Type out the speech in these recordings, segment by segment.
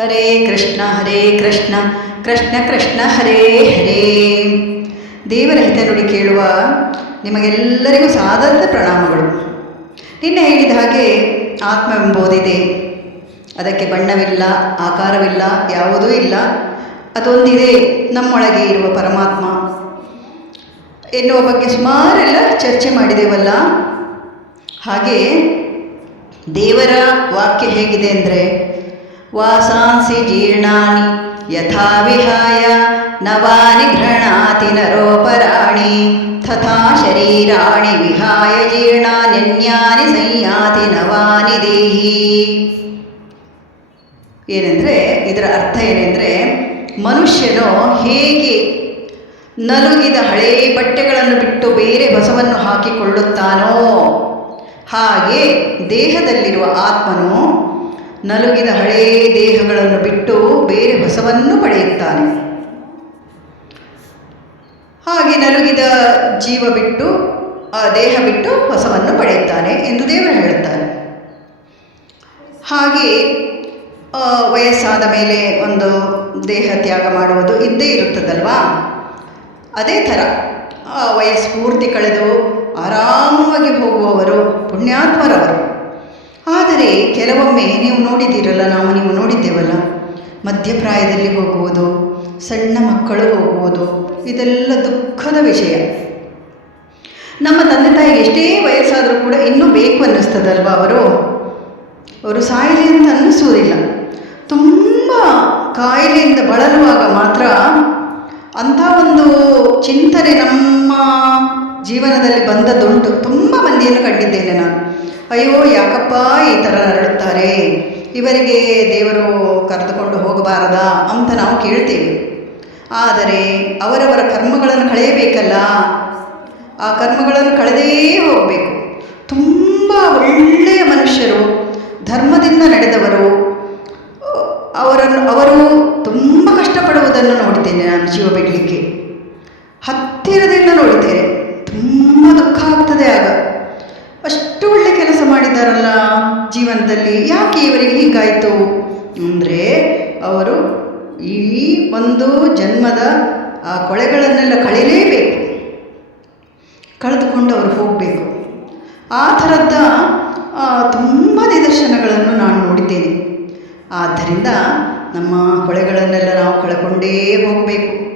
ಹರೇ ಕೃಷ್ಣ ಹರೇ ಕೃಷ್ಣ ಕೃಷ್ಣ ಕೃಷ್ಣ, ಹರೇ ಹರೇ. ದೇವರ ಹಿತ ನುಡಿ ಕೇಳುವ ನಿಮಗೆಲ್ಲರಿಗೂ ಸಾಧಾರಣ ಪ್ರಣಾಮಗಳು. ನಿನ್ನೆ ಹೇಳಿದ ಹಾಗೆ ಆತ್ಮವೆಂಬುದಿದೆ ಅದಕ್ಕೆ ಬಣ್ಣವಿಲ್ಲ, ಆಕಾರವಿಲ್ಲ, ಯಾವುದೂ ಇಲ್ಲ. ಅದೊಂದಿದೆ ನಮ್ಮೊಳಗೆ ಇರುವ ಪರಮಾತ್ಮ. ಎನ್ನುವ ಬಗ್ಗೆ ಸುಮಾರೆಲ್ಲ ಚರ್ಚೆ ಮಾಡಿದೆವಲ್ಲ. ಹಾಗೆ ದೇವರ ವಾಕ್ಯ ಹೇಗಿದೆ ಅಂದರೆ ವಾಸಾಂಸಿ ಜೀರ್ಣಾನಿ, ಯಥಾ ವಿಹಾಯ ನವಾನಿ ಗೃಹಣಾತಿ ನರೋಪರಾಣಿ, ತಥಾ ಶರೀರಾಣಿ ವಿಹಾಯ ಜೀರ್ಣಾನ್ಯನ್ಯಾನಿ ಸಂಯಾತಿ ನವಾನಿ ದೇಹಿ. ಏನೆಂದರೆ, ಇದರ ಅರ್ಥ ಏನೆಂದರೆ, ಮನುಷ್ಯನು ಹೇಗೆ ನಲುಗಿದ ಹಳೇ ಬಟ್ಟೆಗಳನ್ನು ಬಿಟ್ಟು ಬೇರೆ ಹೊಸವನ್ನು ಹಾಕಿಕೊಳ್ಳುತ್ತಾನೋ, ಹಾಗೆ ದೇಹದಲ್ಲಿರುವ ಆತ್ಮನು ನಲುಗಿದ ಹಳೇ ದೇಹಗಳನ್ನು ಬಿಟ್ಟು ಬೇರೆ ಹೊಸವನ್ನು ಪಡೆಯುತ್ತಾನೆ. ಹಾಗೆ ನಲುಗಿದ ಜೀವ ಬಿಟ್ಟು, ಆ ದೇಹ ಬಿಟ್ಟು ಹೊಸವನ್ನು ಪಡೆಯುತ್ತಾನೆ ಎಂದು ದೇವರು ಹೇಳುತ್ತಾನೆ. ಹಾಗೆ ವಯಸ್ಸಾದ ಮೇಲೆ ಒಂದು ದೇಹ ತ್ಯಾಗ ಮಾಡುವುದು ಇದ್ದೇ ಇರುತ್ತದಲ್ವಾ? ಅದೇ ಥರ ವಯಸ್ಸು ಪೂರ್ತಿ ಕಳೆದು ಆರಾಮವಾಗಿ ಹೋಗುವವರು, ಪುಣ್ಯಾತ್ಮರವರು ಆದರೆ ಕೆಲವೊಮ್ಮೆ ನೀವು ನೋಡಿದ್ದೀರಲ್ಲ, ನಾವು ನೀವು ನೋಡಿದ್ದೇವಲ್ಲ? ಮಧ್ಯಪ್ರಾಯದಲ್ಲಿ ಹೋಗುವುದು, ಸಣ್ಣ ಮಕ್ಕಳು ಹೋಗುವುದು, ಇದೆಲ್ಲ ದುಃಖದ ವಿಷಯ. ನಮ್ಮ ತಂದೆ ತಾಯಿಗೆ ಎಷ್ಟೇ ವಯಸ್ಸಾದರೂ ಕೂಡ ಇನ್ನೂ ಬೇಕು ಅನ್ನಿಸ್ತದಲ್ವ ಅವರು? ಅವರು ಸಾಯಿಲೆ ಅಂತ ಅನ್ನಿಸುವುದಿಲ್ಲ. ತುಂಬ ಕಾಯಿಲೆಯಿಂದ ಬಳಲುವಾಗ ಮಾತ್ರ ಅಂಥ ಒಂದು ಚಿಂತನೆ ನಮ್ಮ ಜೀವನದಲ್ಲಿ ಬಂದದ್ದುಂಟು. ತುಂಬ ಮಂದಿಯನ್ನು ಕಂಡಿದ್ದೇನೆ ನಾನು. ಅಯ್ಯೋ, ಯಾಕಪ್ಪ ಈ ಥರ ನರಳುತ್ತಾರೆ ಇವರಿಗೆ ದೇವರು ಕರೆದುಕೊಂಡು ಹೋಗಬಾರದಾ ಅಂತ ನಾವು ಕೇಳ್ತೇವೆ. ಆದರೆ ಅವರವರ ಕರ್ಮಗಳನ್ನು ಕಳೆಯಬೇಕಲ್ಲ? ಆ ಕರ್ಮಗಳನ್ನು ಕಳೆದೇ ಹೋಗಬೇಕು. ತುಂಬ ಒಳ್ಳೆಯ ಮನುಷ್ಯರು, ಧರ್ಮದಿಂದ ನಡೆದವರು, ಅವರನ್ನು, ಅವರು ತುಂಬ ಕಷ್ಟಪಡುವುದನ್ನು ನೋಡ್ತೇನೆ ನಾನು ಜೀವ ಬಿಡಲಿಕ್ಕೆ. ಹತ್ತಿರದಿಂದ ನೋಡ್ತೇನೆ. ತುಂಬ ದುಃಖ ಆಗ್ತದೆ ಆಗ. ಅಷ್ಟು ಒಳ್ಳೆ ಕೆಲಸ ಮಾಡಿದ್ದಾರಲ್ಲ ಜೀವನದಲ್ಲಿ? ಯಾಕೆ ಇವರಿಗೆ ಹೀಗಾಯಿತು? ಅಂದರೆ ಅವರು ಈ ಒಂದು ಜನ್ಮದ, ಆ, ಕೊಳೆಗಳನ್ನೆಲ್ಲ ಕಳೆಯಲೇಬೇಕು ಕಳೆದುಕೊಂಡು ಅವರು ಹೋಗಬೇಕು. ಆ ಥರದ ತುಂಬ ನಿದರ್ಶನಗಳನ್ನು ನಾನು ನೋಡಿದ್ದೇನೆ. ಆದ್ದರಿಂದ ನಮ್ಮ ಕೊಳೆಗಳನ್ನೆಲ್ಲ ನಾವು ಕಳ್ಕೊಂಡೇ ಹೋಗಬೇಕು.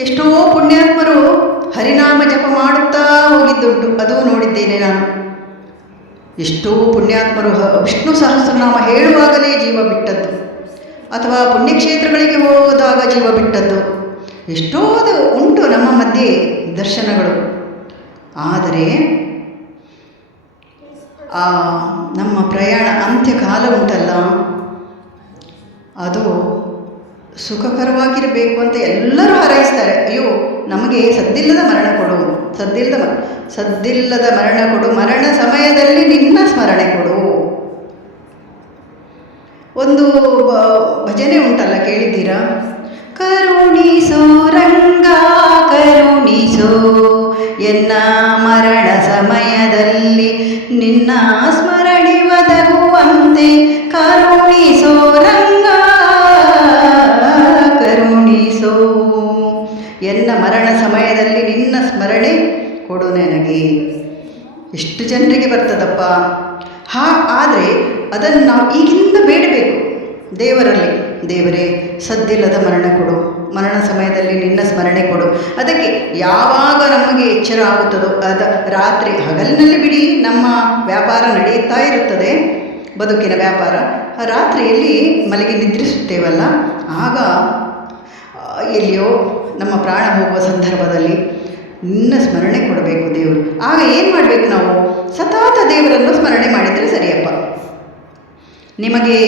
ಎಷ್ಟೋ ಪುಣ್ಯಾತ್ಮರು ಹರಿನಾಮ ಜಪ ಮಾಡುತ್ತಾ ಹೋಗಿದ್ದುಂಟು. ಅದು ನೋಡಿದ್ದೇನೆ ನಾನು. ಎಷ್ಟೋ ಪುಣ್ಯಾತ್ಮರು ವಿಷ್ಣು ಸಹಸ್ರನಾಮ ಹೇಳುವಾಗಲೇ ಜೀವ ಬಿಟ್ಟದ್ದು. ಅಥವಾ ಪುಣ್ಯಕ್ಷೇತ್ರಗಳಿಗೆ ಹೋದಾಗ ಜೀವ ಬಿಟ್ಟದ್ದು. ಎಷ್ಟೋ ಉಂಟು ನಮ್ಮ ಮಧ್ಯೆ ದರ್ಶನಗಳು. ಆದರೆ, ಆ, ನಮ್ಮ ಪ್ರಯಾಣ ಅಂತ್ಯಕಾಲ ಉಂಟಲ್ಲ. ಅದು ಸುಖಕರವಾಗಿರಬೇಕು ಅಂತ ಎಲ್ಲರೂ ಹಾರೈಸ್ತಾರೆ. ಅಯ್ಯೋ, ನಮಗೆ ಸದ್ದಿಲ್ಲದ ಮರಣ ಕೊಡು ಸದ್ದಿಲ್ಲದ ಸದ್ದಿಲ್ಲದ ಮರಣ ಕೊಡು, ಮರಣ ಸಮಯದಲ್ಲಿ ನಿನ್ನ ಸ್ಮರಣೆ ಕೊಡು. ಒಂದು ಭಜನೆ ಉಂಟಲ್ಲ, ಕೇಳಿದ್ದೀರಾ? ಕರುಣಿಸೋ ರಂಗ ಕರುಣಿಸೋ ಎನ್ನ ಮರಣ ಸಮಯದಲ್ಲಿ ನಿನ್ನ ಎಷ್ಟು ಜನರಿಗೆ ಬರ್ತದಪ್ಪ. ಹಾ, ಆದರೆ ಅದನ್ನು ನಾವು ಈಗಿಂದ ಬೇಡಬೇಕು. ದೇವರಲ್ಲಿ, ದೇವರೇ, ಸದ್ದಿಲ್ಲದ ಮರಣ ಕೊಡು. ಮರಣ ಸಮಯದಲ್ಲಿ ನಿನ್ನ ಸ್ಮರಣೆ ಕೊಡು. ಅದಕ್ಕೆ ಯಾವಾಗ ನಮಗೆ ಎಚ್ಚರ ಆಗುತ್ತದೋ, ಅದ ರಾತ್ರಿ ಹಗಲಿನಲ್ಲಿ ಬಿಡಿ. ನಮ್ಮ ವ್ಯಾಪಾರ ನಡೆಯುತ್ತಾ ಇರುತ್ತದೆ. ಬದುಕಿನ ವ್ಯಾಪಾರ. ರಾತ್ರಿಯಲ್ಲಿ ಮಲಗಿ ನಿದ್ರಿಸುತ್ತೇವಲ್ಲ. ಆಗ ಎಲ್ಲಿಯೋ ನಮ್ಮ ಪ್ರಾಣ ಹೋಗುವ ಸಂದರ್ಭದಲ್ಲಿ ನಿನ್ನ ಸ್ಮರಣೆ ಕೊಡಬೇಕು ದೇವರು. ಆಗ ಏನು ಮಾಡಬೇಕು ನಾವು? ಸತತ ದೇವರನ್ನು ಸ್ಮರಣೆ ಮಾಡಿದರೆ ಸರಿಯಪ್ಪ. ನಿಮಗೆ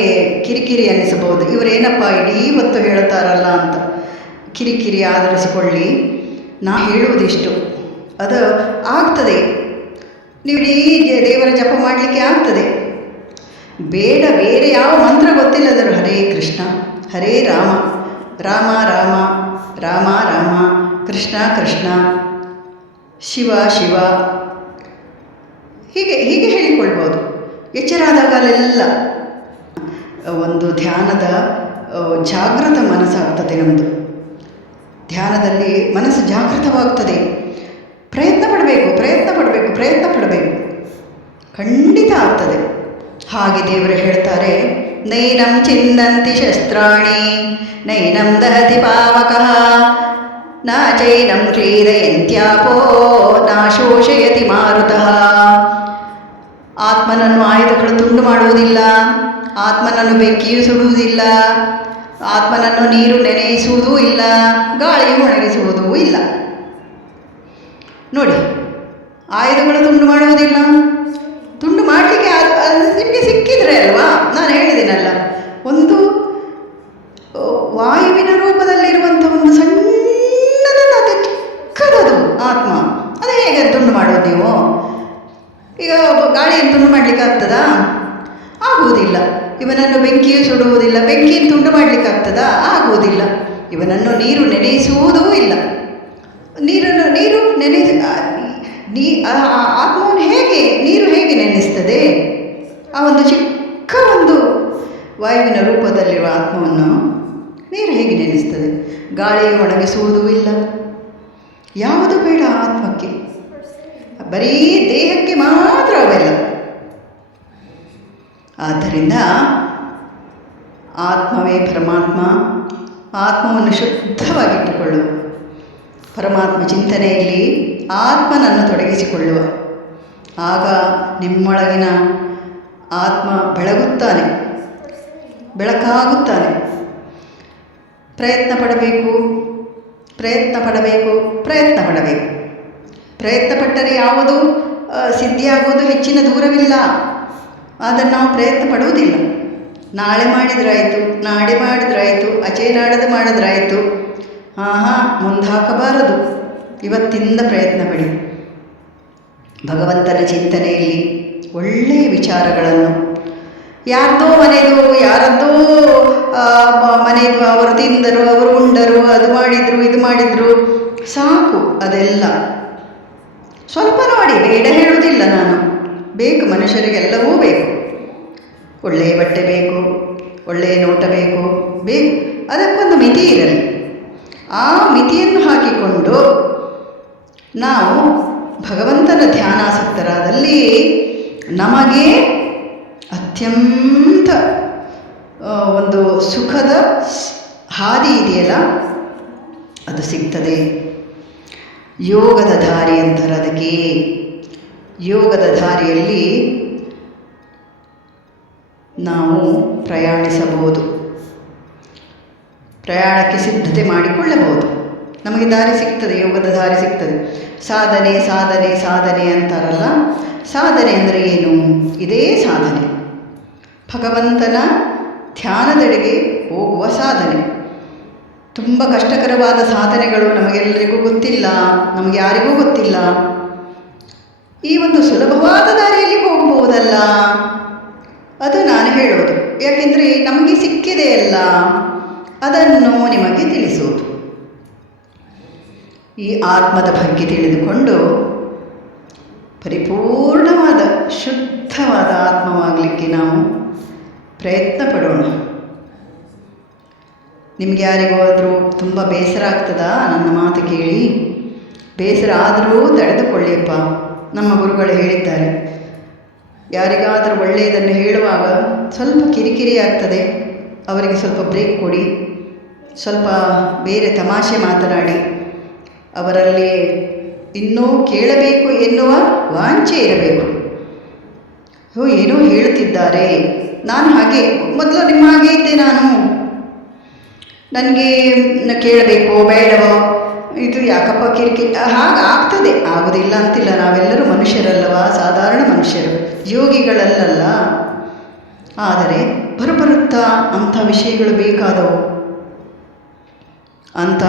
ಕಿರಿಕಿರಿ ಅನ್ನಿಸಬಹುದು. ಇವರೇನಪ್ಪ ಇಡೀ ಹೊತ್ತು ಹೇಳುತ್ತಾರಲ್ಲ ಅಂತ. ಕಿರಿಕಿರಿ ಆಧರಿಸಿಕೊಳ್ಳಿ. ನಾ ಹೇಳುವುದಿಷ್ಟು. ಅದು ಆಗ್ತದೆ. ನೀವು ಇಡೀ ದೇವರ ಜಪ ಮಾಡಲಿಕ್ಕೆ ಆಗ್ತದೆ. ಬೇಡ, ಬೇರೆ ಯಾವ ಮಂತ್ರ ಗೊತ್ತಿಲ್ಲದರು. ಹರೇ ಕೃಷ್ಣ, ಹರೇ ರಾಮ. ರಾಮ ರಾಮ ರಾಮ ರಾಮ, ಕೃಷ್ಣ ಕೃಷ್ಣ. ಶಿವ ಶಿವ. ಹೀಗೆ ಹೀಗೆ ಹೇಳಿಕೊಳ್ಬೋದು. ಎಚ್ಚರಾದಾಗಲೆಲ್ಲ ಒಂದು ಧ್ಯಾನದ ಜಾಗೃತ ಮನಸ್ಸಾಗ್ತದೆ ನಮ್ಮದು ಧ್ಯಾನದಲ್ಲಿ ಮನಸ್ಸು ಜಾಗೃತವಾಗ್ತದೆ. ಪ್ರಯತ್ನ ಪಡಬೇಕು ಪ್ರಯತ್ನ ಪಡಬೇಕು ಪ್ರಯತ್ನ ಪಡಬೇಕು. ಖಂಡಿತ ಆಗ್ತದೆ. ಹಾಗೆ ದೇವರು ಹೇಳ್ತಾರೆ, ನೈನಂ ಚಿನ್ನಂತಿ ಶಸ್ತ್ರಾಣಿ, ನೈನಂ ದಹತಿ ಪಾವಕಃ ಚೈನಂ ಕ್ರೀದಯಂತ್ಯಾಪೋ ನಾ ಶೋಷಯತಿ ಮಾರುತಃ. ಆತ್ಮನನ್ನು ಆಯುಧಗಳು ತುಂಡು ಮಾಡುವುದಿಲ್ಲ, ಆತ್ಮನನ್ನು ಬೆಂಕಿಯು ಸುಡುವುದಿಲ್ಲ, ಆತ್ಮನನ್ನು ನೀರು ನೆನೆಯಿಸುವುದೂ ಇಲ್ಲ, ಗಾಳಿಯು ಒಣಗಿಸುವುದೂ ಇಲ್ಲ. ನೋಡಿ, ಆಯುಧಗಳು ತುಂಡು ಮಾಡುವುದಿಲ್ಲ. ತುಂಡು ಮಾಡಲಿಕ್ಕೆ ಅದು ನಿಮಗೆ ಸಿಕ್ಕಿದ್ರೆ ಅಲ್ವಾ? ನಾನು ಹೇಳಿದ್ದೀನಲ್ಲ ಒಂದು ಆ, ವಾಯುವಿನ ರೂಪದಲ್ಲಿರುವಂಥ ಒಂದು ಸಣ್ಣದನ್ನು ಅತಿ ಚಿಕ್ಕದದು ಆತ್ಮ. ಅದು ಹೇಗೆ ತುಂಡು ಮಾಡೋದು ನೀವು? ಈಗ ಗಾಳಿಯನ್ನು ತುಂಡು ಮಾಡಲಿಕ್ಕೆ ಆಗ್ತದಾ? ಆಗುವುದಿಲ್ಲ. ಇವನನ್ನು ಬೆಂಕಿಯು ಸುಡುವುದಿಲ್ಲ ಬೆಂಕಿಯನ್ನು ತುಂಡು ಮಾಡಲಿಕ್ಕೆ ಆಗ್ತದಾ? ಆಗುವುದಿಲ್ಲ. ಇವನನ್ನು ನೀರು ನೆನೆಯಿಸುವುದೂ ಇಲ್ಲ. ನೀರನ್ನು ನೀರು ನೆನೆಸಿ ಆ, ನೀ ಆತ್ಮವನ್ನು ಹೇಗೆ ನೀರು ಹೇಗೆ ನೆನೆಸ್ತದೆ? ಆ ಒಂದು ಚಿಕ್ಕ ಒಂದು ವಾಯುವಿನ ರೂಪದಲ್ಲಿರುವ ಆತ್ಮವನ್ನು ನೀರು ಹೇಗೆ ನೆನೆಸ್ತದೆ? ಗಾಳಿ ಒಣಗಿಸುವುದೂ ಇಲ್ಲ. ಯಾವುದು ಬೇಡ. ಬರೀ ದೇಹಕ್ಕೆ ಮಾತ್ರ ಅವೆಲ್ಲ. ಆದ್ದರಿಂದ ಆತ್ಮವೇ ಪರಮಾತ್ಮ, ಆತ್ಮವನ್ನು ಶುದ್ಧವಾಗಿಟ್ಟುಕೊಳ್ಳುವ, ಪರಮಾತ್ಮ ಚಿಂತನೆಯಲ್ಲಿ ಆತ್ಮನನ್ನು ತೊಡಗಿಸಿಕೊಳ್ಳುವ. ಆಗ ನಿಮ್ಮೊಳಗಿನ ಆತ್ಮ ಬೆಳಗುತ್ತಾನೆ, ಬೆಳಕಾಗುತ್ತಾನೆ. ಪ್ರಯತ್ನ ಪಡಬೇಕು ಪ್ರಯತ್ನ ಪಡಬೇಕು ಪ್ರಯತ್ನ ಪಡಬೇಕು. ಪ್ರಯತ್ನ ಪಟ್ಟರೆ ಯಾವುದು ಸಿದ್ಧಿಯಾಗುವುದು ಹೆಚ್ಚಿನ ದೂರವಿಲ್ಲ. ಆದರೆ ನಾವು ಪ್ರಯತ್ನ ಪಡುವುದಿಲ್ಲ. ನಾಳೆ ಮಾಡಿದ್ರಾಯಿತು ನಾಳೆ ಮಾಡಿದ್ರಾಯಿತು, ಅಚೆ ನಾಡದು ಮಾಡಿದ್ರಾಯಿತು. ಹಾಂ ಹಾಂ ಮುಂದಾಕಬಾರದು. ಇವತ್ತಿಂದ ಪ್ರಯತ್ನ ಪಡಿ. ಭಗವಂತನ ಚಿಂತನೆಯಲ್ಲಿ ಒಳ್ಳೆಯ ವಿಚಾರಗಳನ್ನು. ಯಾರ್ದೋ ಮನೆಯದು, ಯಾರದ್ದೋ ಮನೆಯದು, ಅವರು ತಿಂದರು, ಅವರು ಉಂಡರು, ಅದು ಮಾಡಿದರು, ಇದು ಮಾಡಿದರು, ಸಾಕು ಅದೆಲ್ಲ. ಸ್ವಲ್ಪ ನೋಡಿ ಬೇಡ ಹೇಳುವುದಿಲ್ಲ ನಾನು. ಬೇಕು ಮನುಷ್ಯರಿಗೆಲ್ಲವೂ ಬೇಕು. ಒಳ್ಳೆಯ ಬಟ್ಟೆ ಬೇಕು, ಒಳ್ಳೆಯ ನೋಟ ಬೇಕು ಬೇಕು. ಅದಕ್ಕೊಂದು ಮಿತಿ ಇರಲಿ. ಆ ಮಿತಿಯನ್ನು ಹಾಕಿಕೊಂಡು ನಾವು ಭಗವಂತನ ಧ್ಯಾನಾಸಕ್ತರಾದಲ್ಲಿ ನಮಗೆ ಅತ್ಯಂತ ಒಂದು ಸುಖದ ಹಾದಿ ಇದೆಯಲ್ಲ? ಅದು ಸಿಗ್ತದೆ. ಯೋಗದ ದಾರಿ ಅಂತಾರೆ ಅದಕ್ಕೆ ಯೋಗದ ದಾರಿಯಲ್ಲಿ ನಾವು ಪ್ರಯಾಣಿಸಬಹುದು. ಪ್ರಯಾಣಕ್ಕೆ ಸಿದ್ಧತೆ ಮಾಡಿಕೊಳ್ಳಬಹುದು. ನಮಗೆ ದಾರಿ ಸಿಗ್ತದೆ, ಯೋಗದ ದಾರಿ ಸಿಗ್ತದೆ. ಸಾಧನೆ ಸಾಧನೆ ಸಾಧನೆ ಅಂತಾರಲ್ಲ. ಸಾಧನೆ ಅಂದರೆ ಏನು? ಇದೇ ಸಾಧನೆ. ಭಗವಂತನ ಧ್ಯಾನದೆಡೆಗೆ ಹೋಗುವ ಸಾಧನೆ. ತುಂಬ ಕಷ್ಟಕರವಾದ ಸಾಧನೆಗಳು ನಮಗೆಲ್ಲರಿಗೂ ಗೊತ್ತಿಲ್ಲ, ನಮಗೆ ಯಾರಿಗೂ ಗೊತ್ತಿಲ್ಲ. ಈ ಒಂದು ಸುಲಭವಾದ ದಾರಿಯಲ್ಲಿ ಹೋಗಬಹುದಲ್ಲ ಅದು ನಾನು ಹೇಳೋದು. ಯಾಕೆಂದರೆ ನಮಗೆ ಸಿಕ್ಕಿದೆ ಅಲ್ಲ, ಅದನ್ನು ನಿಮಗೆ ತಿಳಿಸುವುದು ಈ ಆತ್ಮದ ಬಗ್ಗೆ ತಿಳಿದುಕೊಂಡು ಪರಿಪೂರ್ಣವಾದ, ಶುದ್ಧವಾದ ಆತ್ಮವಾಗಲಿಕ್ಕೆ ನಾವು ಪ್ರಯತ್ನ ಪಡೋಣ ನಿಮ್ಗೆ ಯಾರಿಗಾದರೂ ತುಂಬ ಬೇಸರ ಆಗ್ತದಾ? ನನ್ನ ಮಾತು ಕೇಳಿ. ಬೇಸರ ಆದರೂ ತಡೆದುಕೊಳ್ಳಿಯಪ್ಪ, ನಮ್ಮ ಗುರುಗಳು ಹೇಳಿದ್ದಾರೆ. ಯಾರಿಗಾದರೂ ಒಳ್ಳೆಯದನ್ನು ಹೇಳುವಾಗ ಸ್ವಲ್ಪ ಕಿರಿಕಿರಿ ಆಗ್ತದೆ. ಅವರಿಗೆ ಸ್ವಲ್ಪ ಬ್ರೇಕ್ ಕೊಡಿ. ಸ್ವಲ್ಪ ಬೇರೆ ತಮಾಷೆ ಮಾತನಾಡಿ. ಅವರಲ್ಲಿ ಇನ್ನೂ ಕೇಳಬೇಕು ಎನ್ನುವ ವಾಂಛೆ ಇರಬೇಕು. ಓ ಏನೋ ಹೇಳುತ್ತಿದ್ದಾರೆ. ನಾನು ಹಾಗೆ, ಮೊದಲು ನಿಮ್ಮ ಹಾಗೆ ಇದ್ದೆ ನಾನು. ನನಗೆ ಕೇಳಬೇಕೋ, ಬೇಡವೋ? ಇದು ಯಾಕಪ್ಪ ಕಿರಿಕಿರಿ? ಹಾಗೆ ಆಗ್ತದೆ. ಆಗೋದಿಲ್ಲ ಅಂತಿಲ್ಲ. ನಾವೆಲ್ಲರೂ ಮನುಷ್ಯರಲ್ಲವಾ? ಸಾಧಾರಣ ಮನುಷ್ಯರು. ಯೋಗಿಗಳಲ್ಲಲ್ಲ. ಆದರೆ ಬರಬರುತ್ತಾ ಅಂಥ ವಿಷಯಗಳು ಬೇಕಾದವು. ಅಂತ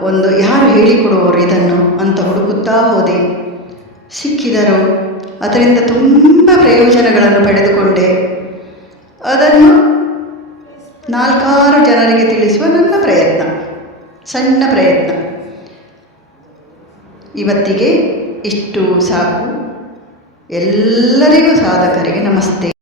ಒಂದು ಯಾರು ಹೇಳಿಕೊಡುವವರು ಇದನ್ನು? ಅಂತ ಹುಡುಕುತ್ತಾ ಹೋದೆ. ಸಿಕ್ಕಿದರು. ಅದರಿಂದ ತುಂಬ ಪ್ರಯೋಜನಗಳನ್ನು ಪಡೆದುಕೊಂಡೆ. ಅದನ್ನು ನಾಲ್ಕಾರು ಜನರಿಗೆ ತಿಳಿಸುವ ನನ್ನ ಪ್ರಯತ್ನ ಸಣ್ಣ ಪ್ರಯತ್ನ. ಇವತ್ತಿಗೆ ಇಷ್ಟು ಸಾಕು. ಎಲ್ಲರಿಗೂ ಸಾಧಕರಿಗೆ ನಮಸ್ತೆ.